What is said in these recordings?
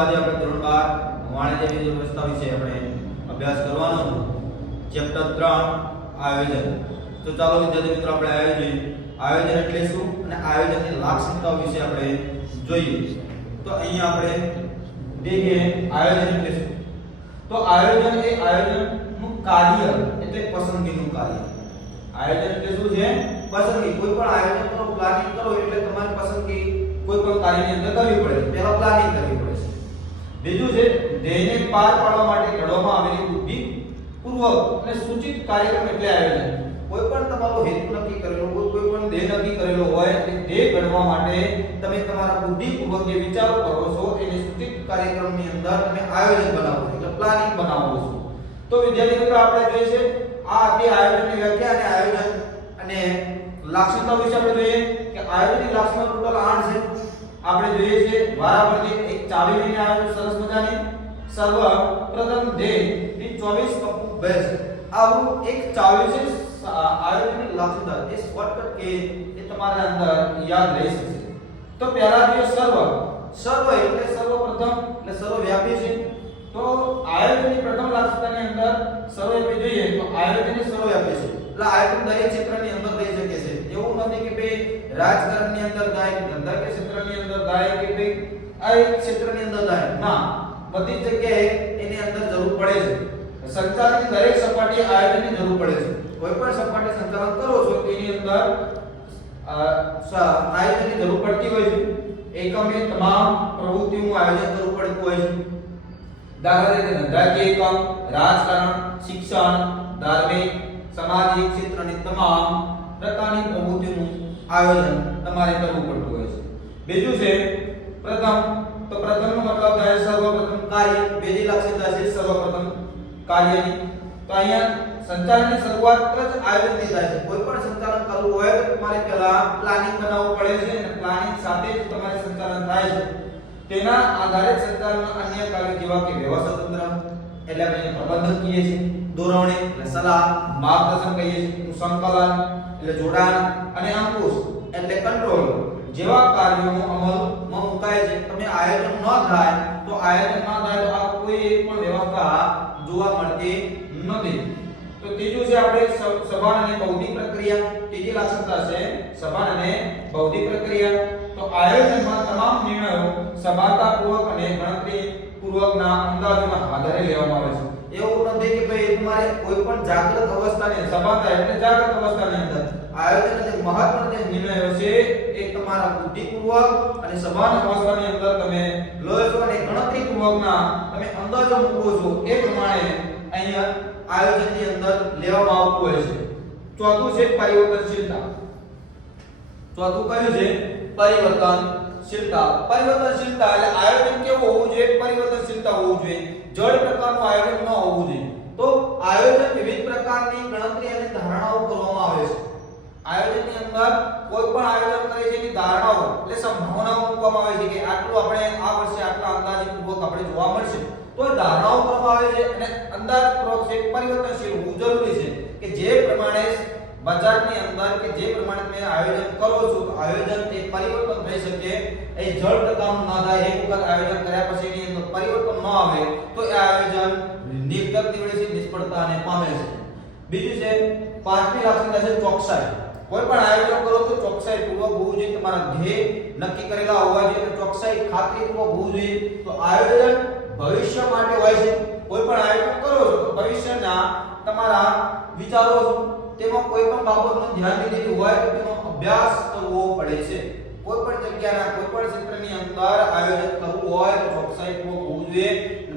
આજે આપણે ધોરણ 12 વાણિજ્ય વ્યવસ્થા વિશે આપણે અભ્યાસ કરવાનો છે. ચેપ્ટર 3 આયોજન. તો ચાલો વિદ્યાર્થી મિત્રો આપણે આયોજન એટલે શું અને આયોજનની લાક્ષણિકતાઓ વિશે આપણે જોઈએ. તો અહીંયા આપણે देखिए आयोजन એટલે શું. તો આયોજન એ આયોજનનું કાર્ય એટલે પસંદગીનું કાર્ય. આયોજન એટલે શું છે? પસંદગી. કોઈ પણ આયોજન કરો, પ્લાનિંગ કરો એટલે તમારી પસંદગી કોઈ પણ કાર્યની અંદર કરવી પડે છે. પહેલા પ્લાનિંગ કરવી પડે છે. બીજું છે ધ્યેયને પાર પાડવા માટે ઘડવામાં આવેલી બુદ્ધિપૂર્વક અને સૂચિત કાર્યક્રમ એટલે આયોજન. કોઈ પણ તમારો હેતુ નક્કી કરેલો હોય, કોઈ પણ ધ્યેય નક્કી કરેલો હોય તે ધ્યેય ઘડવા માટે તમે તમારા બુદ્ધિપૂર્વક જે વિચારો કરો છો એને સૂચિત કાર્યક્રમની અંદર તમે આયોજન બનાવો છો એટલે પ્લાનિંગ બનાવો છો. તો વિદ્યાર્થી મિત્રો આપણે જોઈએ છે આ હતી આયોજનની વ્યાખ્યા અને આયોજન અને લાક્ષણિકતાઓ વિશે આપણે જોઈએ કે આયોજનની લાક્ષણિકતાઓ ટોટલ 8 છે. આપણે જોઈએ છે વારાફરતી એક ચાવી લઈને આવ્યો સરસ મજાની. સર્વપ્રથમ ધ્યેય 24 કપુ બેસ. આવું એક ચાવી છે આયોજનની લાક્ષણિકતા. એ શોર્ટકટ કે એ તમારા અંદર યાદ રહી શકશે. તો પહેલા જોઈએ સર્વ એટલે સર્વપ્રથમ એટલે સર્વવ્યાપી છે. તો આયોજનની પ્રથમ લાક્ષણિકતાની અંદર સર્વવ્યાપી જોઈએ તો આયોજનની સર્વવ્યાપી છે. એટલે આયોજન દરેક ક્ષેત્રની અંદર થઈ શકે છે. એવું નથી કે ભાઈ રાજકારણની અંદર થાય, ધંધાકીય ક્ષેત્રની અંદર થાય કે ભાઈ આ એક ક્ષેત્રની અંદર થાય. ના, બધી જગ્યાએ એની અંદર જરૂર પડે છે. સંચાલનની દરેક સપાટીએ આયોજનની જરૂર પડે છે. કોઈ પણ સપાટી સંચાલન કરો છો તેની અંદર આયોજનની જરૂર પડતી હોય છે. એકમે તમામ પ્રવૃત્તિઓનું આયોજન કરવું પડતું હોય છે. દાખલા તરીકે ધંધાકીય એકમ, રાજકારણ, શિક્ષણ, ધાર્મિક, સામાજિક ક્ષેત્રની તમામ પ્રકારની પ્રવૃત્તિઓનું આયોજન તમારે કરવું પડતું હોય છે. બીજું છે પ્રથમ. તો પ્રથમનો મતલબ થાય સર્વપ્રથમ કાર્ય. બીજી લાક્ષણિકતા છે સર્વપ્રથમ કાર્યની. તો અહીંયા સંચાલનની શરૂઆત જ આયોજનથી થાય છે. કોઈ પણ સંચાલન કરવું હોય તો તમારે પહેલા પ્લાનિંગ બનાવવું પડે છે અને પ્લાનિંગ સાથે જ તમારે સંચાલન થાય છે. તેના આધારે સંચાલન અન્ય કાર્યો જેવા કે વ્યવસ્થા તંત્ર એટલે આપણે પ્રબંધન કહીએ છીએ, દોરવણી એટલે સલાહ, માર્ગદર્શન કહીએ છીએ, સંકલન એટલે જોડાણ અને અંકુશ એટલે કંટ્રોલ જેવા કાર્યોનો અમલમાં મુકાય છે. તમે આયોજન ન થાય તો આ કોઈ એક પણ વ્યવસ્થા જોવા મળતી નથી. તો ત્રીજું છે આપણે સભાન અને બૌદ્ધિક પ્રક્રિયા. ત્રીજી લાક્ષણિકતા છે સભાન અને બૌદ્ધિક પ્રક્રિયા. તો આયોજનમાં તમામ નિર્ણયો સભાનતાપૂર્વક અને ગણતરીપૂર્વકના અંદાજોના આધારે લેવામાં આવે છે. એવું નથી કે ભાઈ તમારે કોઈ પણ જાગૃત અવસ્થાની સભાનતા એટલે જાગૃત અવસ્થાની અંદર આયોજન અને મહત્વના જે નિર્ણયો છે એ તમારા બુદ્ધિપૂર્વક અને સભાન અવસ્થાની અંદર તમે લો છો અને ગણતરીપૂર્વકના તમે અંદાજો મૂકો છો. એ પ્રમાણે અહીંયા આયોજનની અંદર લેવામાં આવતું હોય છે. ચોથું છે પરિવર્તનશીલતા. ચોથું કયું છે? પરિવર્તનશીલતા. પરિવર્તનશીલતા એટલે આયોજન કેવું હોવું જોઈએ? પરિવર્તનશીલતા હોવું જોઈએ. જડ પ્રકારનું આયોજન ન હોવું જોઈએ. તો આયોજન વિવિધ પ્રકારની ગણતરી અને ધારણાઓ કરવામાં આવે છે. આયોજનની અંદર કોઈ પણ આયોજન કરે છે એની ધારણાઓ એટલે સંભાવનાઓ મૂકવામાં આવે છે કે આટલું આપણે આ વર્ષે આટલા અંદાજિતપૂર્વક આપણે જોવા મળશે. તો ધારણાઓ કરવામાં આવે છે અને અંદાજપૂર્વક છે પરિવર્તનશીલ હોવું જરૂરી છે કે જે પ્રમાણે બજારની અંદર કે જે પ્રમાણે તમે આયોજન કરો છો તો આયોજન તે પરિવર્તન થઈ શકે. એ જળ પ્રકારનું ના થાય. એક વખત આયોજન કર્યા પછી એની અંદર પરિવર્તન ન આવે તો એ આયોજન નિર્ગત નીવડે છે, નિષ્ફળતાને પામે છે. બીજું છે પાંચમી લાક્ષણિકતા છે ચોકસાઈ. કોઈ પણ આયોજન કરો તો ચોકસાઈપૂર્વક હોવું જોઈએ. તમારા ધ્યેય નક્કી કરેલા હોવા જોઈએ અને ચોકસાઈ ખાતરીપૂર્વક હોવું જોઈએ. તો આયોજન ભવિષ્ય માટે હોય છે. કોઈ પણ આયોજન કરો છો તો ભવિષ્યના તમારા વિચારો તેમાં કોઈ પણ બાબતનું ધ્યાન દીધેલું હોય તો તેનો અભ્યાસ કરવો પડે છે. કોઈ પણ જગ્યાના કોઈ પણ ક્ષેત્રની અંદર આયોજન કરવું હોય તો ચોકસાઈપૂર્વક હોવું જોઈએ.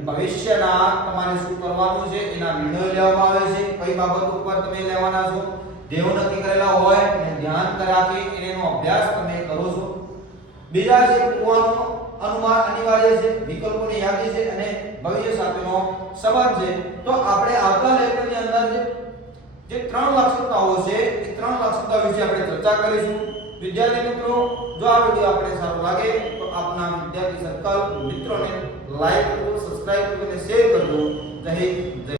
ભવિષ્યના તમારે શું કરવાનું છે એના નિર્ણયો લેવામાં આવે છે. કઈ બાબત ઉપર તમે લેવાના છો, ધ્યેયો નક્કી કરેલા હોય અને ધ્યાન રાખી એનો અભ્યાસ તમે કરો છો. બીજા છે પૂર્વાનુમાન અનુમાન અનિવાર્ય છે, વિકલ્પોની યાદી છે અને ભવિષ્ય સાથેનો સંબંધ છે. તો આપણે આવતા લેક્ચરની અંદર જે ત્રણ લાક્ષણિકતાઓ છે એ ત્રણ લાક્ષણિકતાઓ વિશે આપણે ચર્ચા કરીશું. વિદ્યાર્થી મિત્રો, જો આ વિડિયો આપને સારો લાગે તો આપના વિદ્યાર્થી સર્કલ મિત્રોને લાઈક કરો, સબસ્ક્રાઇબ કરો અને શેર કરજો. જય હિન્દ, જય